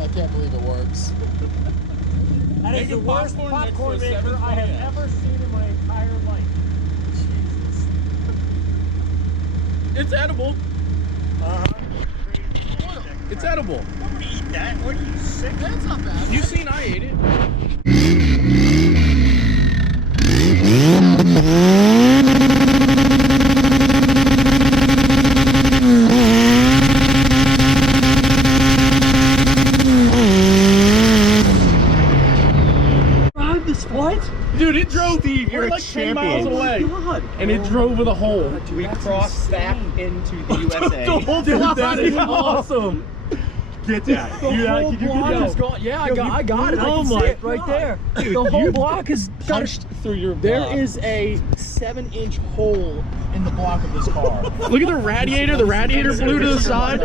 I can't believe it works. That is the worst popcorn maker I have ever seen in my entire life. Jesus. It's edible. It's edible. Don't eat that. What are you, sick? That's not bad. You seen I ate it. What? Dude, it drove. Steve, you're like a 10 champion. miles away. Oh my God. And it drove with a hole. Dude, we crossed back into the USA. The whole block that is is awesome. Get that. The whole block is gone. Yeah, I got it. I can see it right there. Dude, The whole block is punched through your block. There is a 7-inch hole in the block of this car. Look at the radiator. The radiator blew to the side.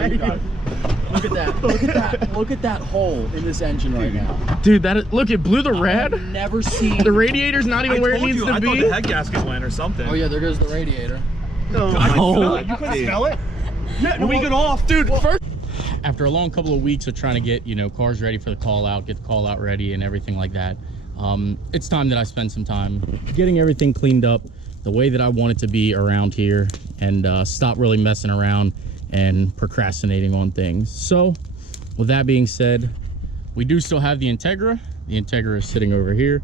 Look at that. Look at that. Look at that hole in this engine right now. Dude, look, it blew the rad. I've never seen. The radiator's not even where it needs to I thought be. the head gasket went or something. Oh yeah, there goes the radiator. Oh, You couldn't smell it? Yeah, no, we get off. Dude, first. After a long couple of weeks of trying to get, cars ready for the call out, get the call out ready and everything like that, it's time that I spend some time getting everything cleaned up the way that I want it to be around here and stop really messing around and procrastinating on things. So with that being said, we do still have the Integra. The Integra is sitting over here.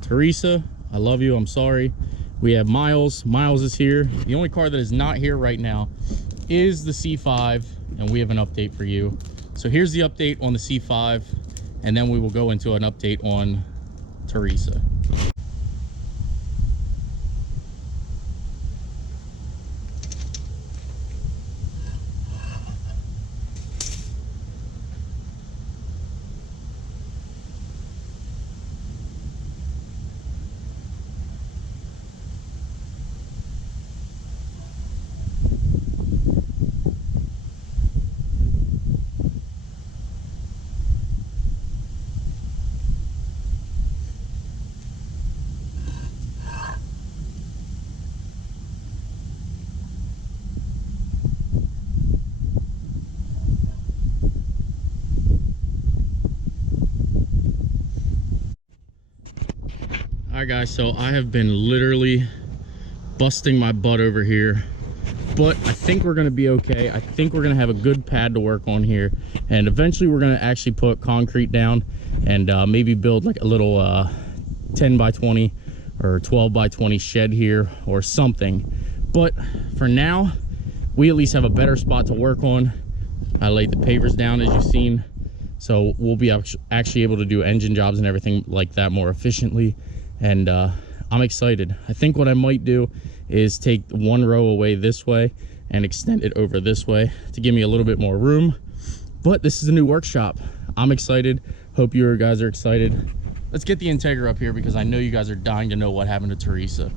Theresa, I love you. I'm sorry. We have Miles. Miles is here. The only car that is not here right now is the C5, and we have an update for you. So here's the update on the C5, and then we will go into an update on Theresa. All right guys, so I have been literally busting my butt over here, but I think we're gonna be okay. I think we're gonna have a good pad to work on here, and eventually we're gonna actually put concrete down and maybe build like a little 10 by 20 or 12 by 20 shed here or something. But for now, we at least have a better spot to work on. I laid the pavers down, as you've seen, so we'll be actually able to do engine jobs and everything like that more efficiently. And I'm excited. I think what I might do is take one row away this way and extend it over this way to give me a little bit more room. But this is a new workshop. I'm excited. Hope you guys are excited. Let's get the Integra up here because I know you guys are dying to know what happened to Theresa.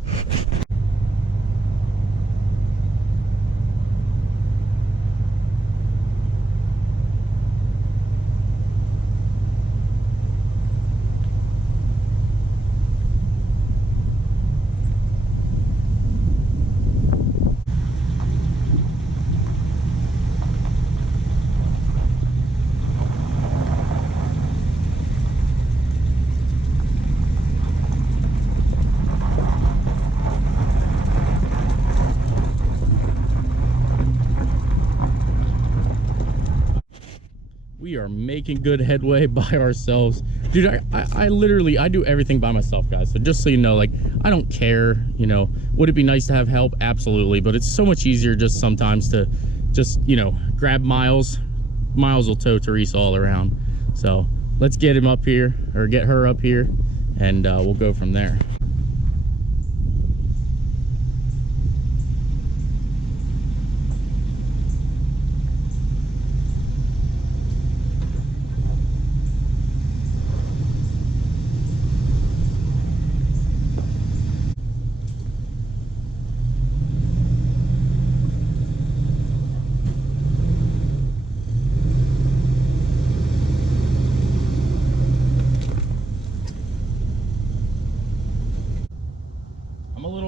We are making good headway by ourselves. Dude, I literally, I do everything by myself, guys. So just so you know, like, I don't care, would it be nice to have help? Absolutely. But it's so much easier just sometimes to just, grab Miles. Miles will tow Theresa all around. So let's get him up here, or get her up here, and we'll go from there.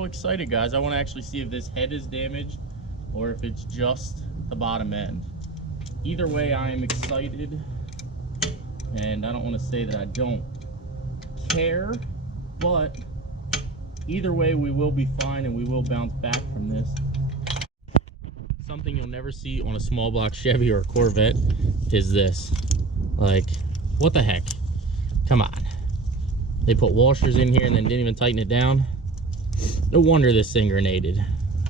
Excited, guys. I want to actually see if this head is damaged or if it's just the bottom end. Either way, I am excited and I don't want to say that I don't care, but either way we will be fine and we will bounce back from this. Something you'll never see on a small block Chevy or a Corvette is this. Like, what the heck? Come on. They put washers in here and then didn't even tighten it down. No wonder this thing grenaded.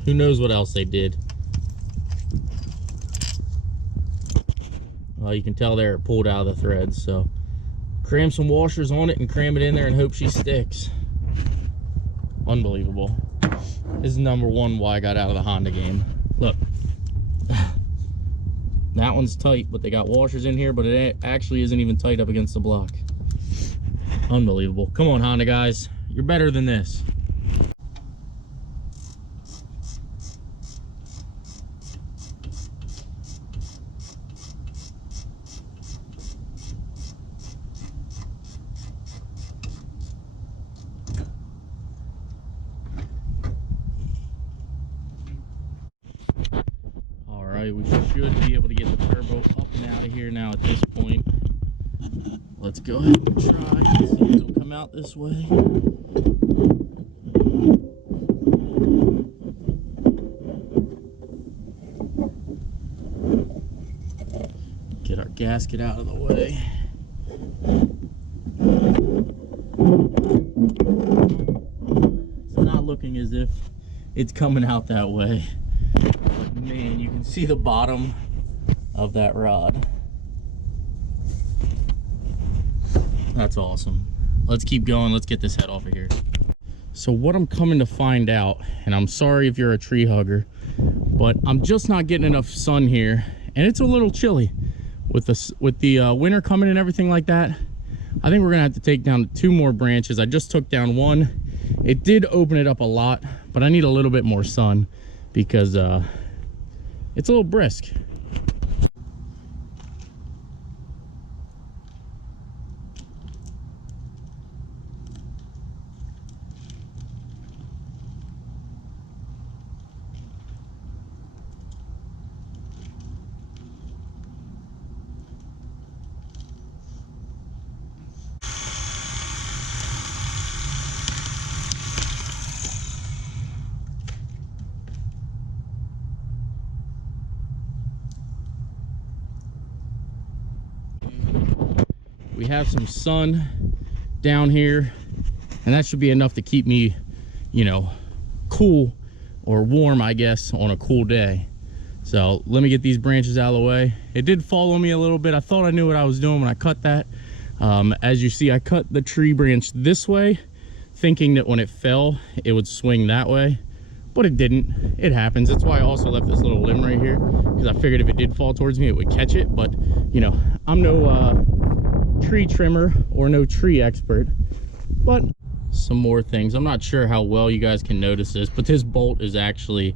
Who knows what else they did. Well, you can tell they're pulled out of the threads, so cram some washers on it and cram it in there and hope she sticks. Unbelievable. This is number one why I got out of the Honda game. Look, that one's tight, but they got washers in here, but it actually isn't even tight up against the block. Unbelievable. Come on, Honda guys, you're better than this. We should be able to get the turbo up and out of here now at this point. Let's go ahead and try. See if it'll come out this way. Get our gasket out of the way. It's not looking as if it's coming out that way. Man, you can see the bottom of that rod. That's awesome. Let's keep going. Let's get this head off of here. So what I'm coming to find out, and I'm sorry if you're a tree hugger, but I'm just not getting enough sun here, and it's a little chilly with the winter coming and everything like that. I think we're gonna have to take down 2 more branches. I just took down 1. It did open it up a lot, but I need a little bit more sun because it's a little brisk. We have some sun down here, and that should be enough to keep me, you know, cool or warm, I guess, on a cool day. So let me get these branches out of the way. It did follow me a little bit. I thought I knew what I was doing when I cut that. As you see, I cut the tree branch this way, thinking that when it fell, it would swing that way, but it didn't. It happens. That's why I also left this little limb right here, because I figured if it did fall towards me, it would catch it. But, you know, I'm no tree trimmer or no tree expert. But some more things. I'm not sure how well you guys can notice this, but this bolt is actually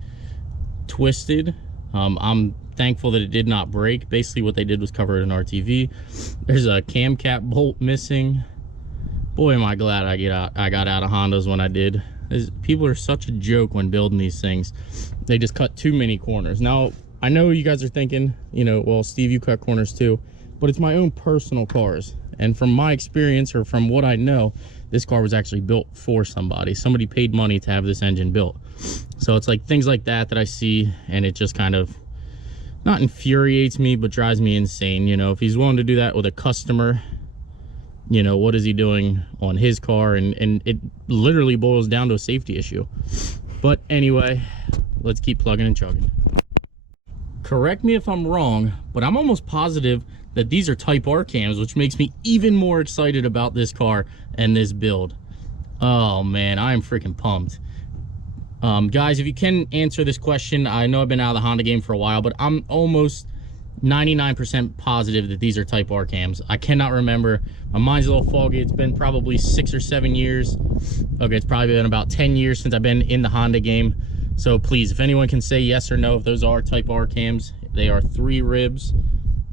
twisted. I'm thankful that it did not break. Basically what they did was cover it in RTV. There's a cam cap bolt missing. Boy, am I glad I got out of Hondas when I did. People are such a joke when building these things. They just cut too many corners. Now, I know you guys are thinking, you know, well, Steve, you cut corners too, but it's my own personal cars. And from my experience, or from what I know, this car was actually built for somebody. Somebody paid money to have this engine built. So it's like things like that I see, and it just kind of not infuriates me, but drives me insane. You know, if he's willing to do that with a customer, you know, what is he doing on his car? And it literally boils down to a safety issue. But anyway, let's keep plugging and chugging. Correct me if I'm wrong, but I'm almost positive that these are Type R cams, which makes me even more excited about this car and this build. Oh man, I am freaking pumped. Guys, if you can answer this question, I know I've been out of the Honda game for a while, but I'm almost 99% positive that these are Type R cams. I cannot remember. My mind's a little foggy. It's been probably 6 or 7 years. Okay, it's probably been about 10 years since I've been in the Honda game. So please, if anyone can say yes or no if those are Type R cams, they are 3 ribs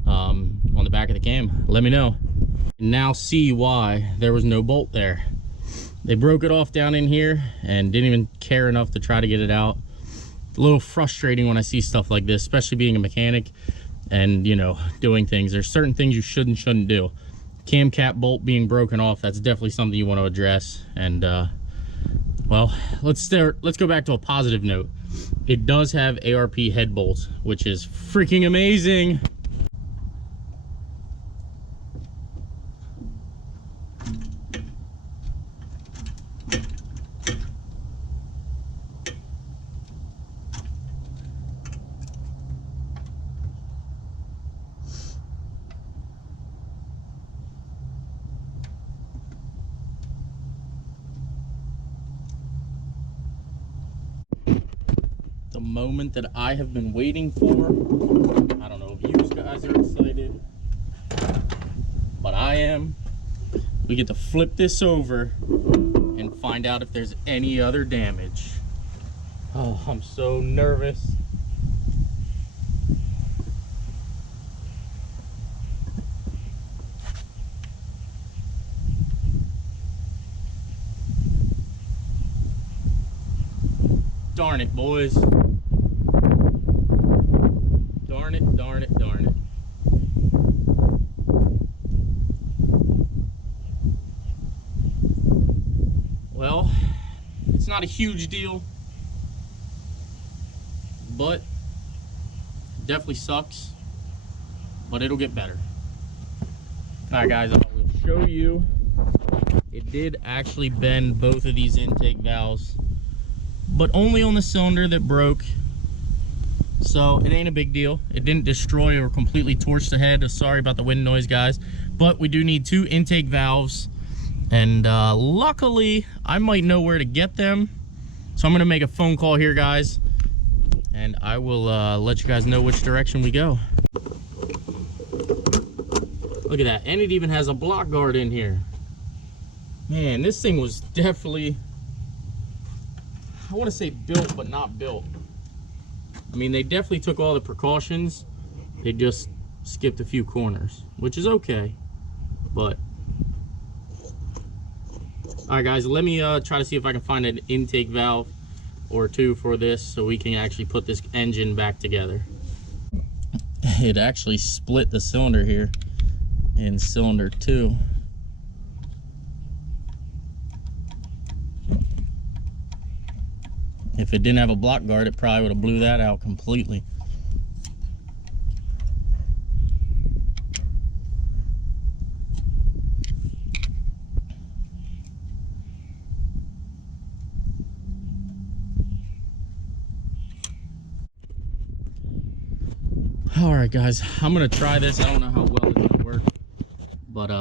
on the back of the cam. Let me know. Now see why there was no bolt there. They broke it off down in here and didn't even care enough to try to get it out. A little frustrating when I see stuff like this, especially being a mechanic and, you know, doing things. There's certain things you shouldn't do. cam cap bolt being broken off, that's definitely something you want to address. And well, let's go back to a positive note. It does have ARP head bolts, which is freaking amazing. The moment that I have been waiting for. I don't know if you guys are excited, but I am. We get to flip this over and find out if there's any other damage. Oh, I'm so nervous. Darn it, boys. Darn it, darn it, darn it. Well, it's not a huge deal, but definitely sucks, but it'll get better. All right, guys, I will show you. It did actually bend both of these intake valves, but only on the cylinder that broke, so it ain't a big deal. It didn't destroy or completely torch the head. Sorry about the wind noise, guys, but we do need 2 intake valves, and luckily I might know where to get them, so I'm gonna make a phone call here, guys, and I will let you guys know which direction we go. Look at that, and it even has a block guard in here. Man, this thing was definitely, I want to say built, but not built. I mean, they definitely took all the precautions. They just skipped a few corners, which is okay. But, all right, guys, let me try to see if I can find an intake valve or 2 for this so we can actually put this engine back together. It actually split the cylinder here in cylinder 2. If it didn't have a block guard, it probably would have blew that out completely. All right, guys, I'm gonna try this. I don't know how well it's gonna work, but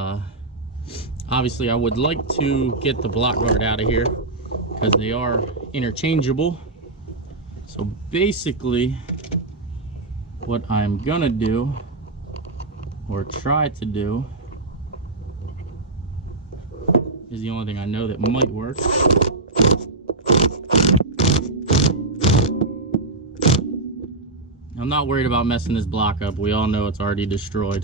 obviously I would like to get the block guard out of here because they are interchangeable. So basically what I'm gonna do, or try to do, is the only thing I know that might work. I'm not worried about messing this block up. We all know it's already destroyed.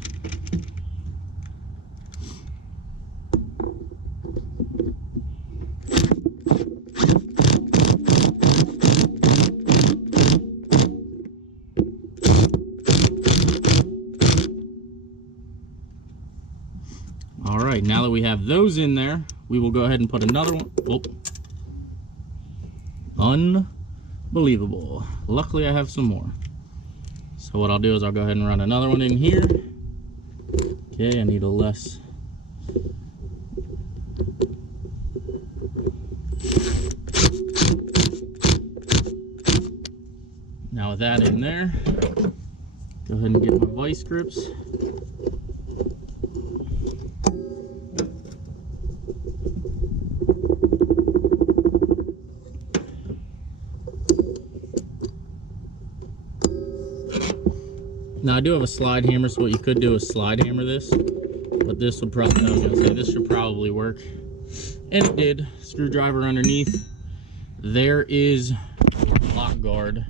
All right, now that we have those in there, we will go ahead and put another one. Oh. Unbelievable. Luckily, I have some more. So what I'll do is I'll go ahead and run another one in here. Okay, I need a less. Now with that in there, go ahead and get my vice grips. Now I do have a slide hammer, so what you could do is slide hammer this, but this would probably, I was gonna say, this should probably work. And it did. Screwdriver underneath. There is your block guard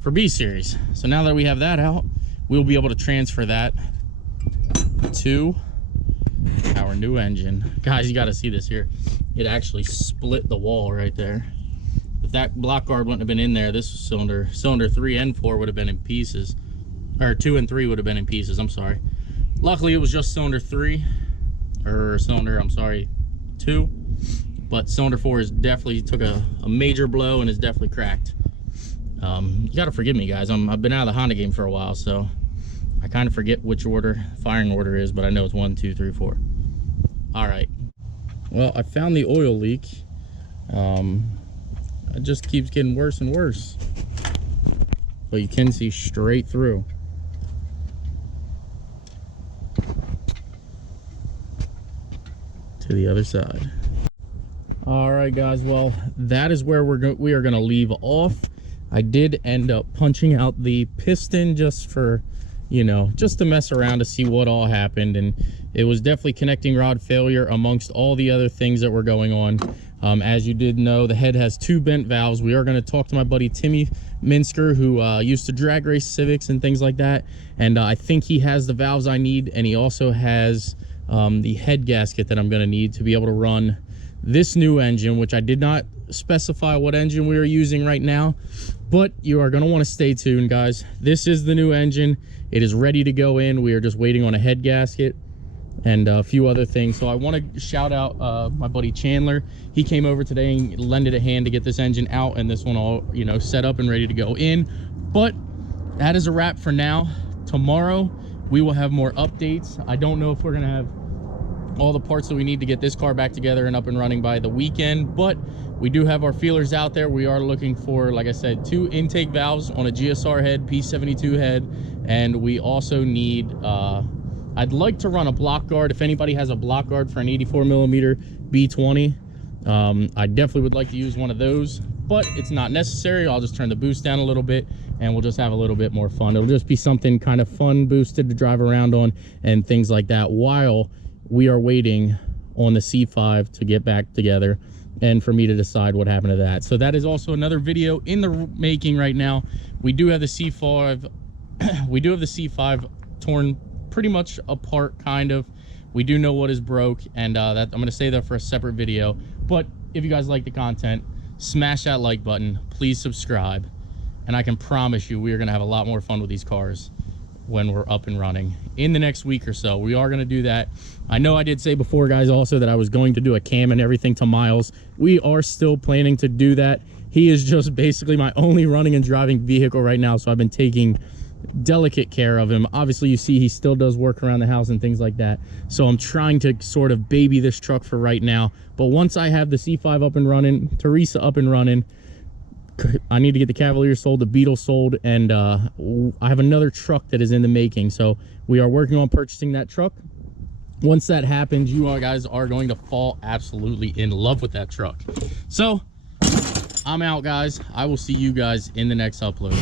for B series. So now that we have that out, we'll be able to transfer that to our new engine. Guys, you gotta see this here. It actually split the wall right there. If that block guard wouldn't have been in there, this cylinder 3 and 4 would have been in pieces. Or 2 and 3 would have been in pieces, I'm sorry. Luckily it was just cylinder 3, or cylinder, I'm sorry, 2. But cylinder 4 is definitely took a major blow and is definitely cracked. You gotta forgive me, guys. I've been out of the Honda game for a while, so I kind of forget which firing order is, but I know it's 1, 2, 3, 4. All right. Well, I found the oil leak. It just keeps getting worse and worse. But you can see straight through. To the other side. All right, guys. Well, that is where we are going to leave off. I did end up punching out the piston just for, you know, just to mess around to see what all happened. And it was definitely connecting rod failure amongst all the other things that were going on. As you did know, the head has 2 bent valves. We are going to talk to my buddy Timmy Minsker, who used to drag race Civics and things like that. And I think he has the valves I need. And he also has the head gasket that I'm going to need to be able to run this new engine, which I did not specify what engine we are using right now. But you are going to want to stay tuned, guys. This is the new engine. It is ready to go in. We are just waiting on a head gasket and a few other things. So I want to shout out my buddy Chandler. He came over today and lended a hand to get this engine out and this one all, you know, set up and ready to go in. But that is a wrap for now. Tomorrow we will have more updates. I don't know if we're gonna have all the parts that we need to get this car back together and up and running by the weekend, but we do have our feelers out there. We are looking for, like I said, 2 intake valves on a GSR head, P72 head, and we also need I'd like to run a block guard. If anybody has a block guard for an 84mm B20, I definitely would like to use one of those, but it's not necessary. I'll just turn the boost down a little bit and we'll just have a little bit more fun. It'll just be something kind of fun boosted to drive around on and things like that while we are waiting on the C5 to get back together and for me to decide what happened to that. So that is also another video in the making right now. We do have the C5 we do have the C5 torn pretty much apart, kind of. We do know what is broke, and that I'm going to say that for a separate video. But if you guys like the content, smash that like button, please subscribe, and I can promise you we are going to have a lot more fun with these cars when we're up and running in the next week or so. We are going to do that. I know I did say before, guys, also that I was going to do a cam and everything to Miles. We are still planning to do that. He is just basically my only running and driving vehicle right now, so I've been taking delicate care of him. Obviously, you see he still does work around the house and things like that, so I'm trying to sort of baby this truck for right now. But once I have the C5 up and running, Theresa up and running, I need to get the Cavalier sold, the Beetle sold, and I have another truck that is in the making, so we are working on purchasing that truck. Once that happens, you guys are going to fall absolutely in love with that truck. So I'm out, guys. I will see you guys in the next upload.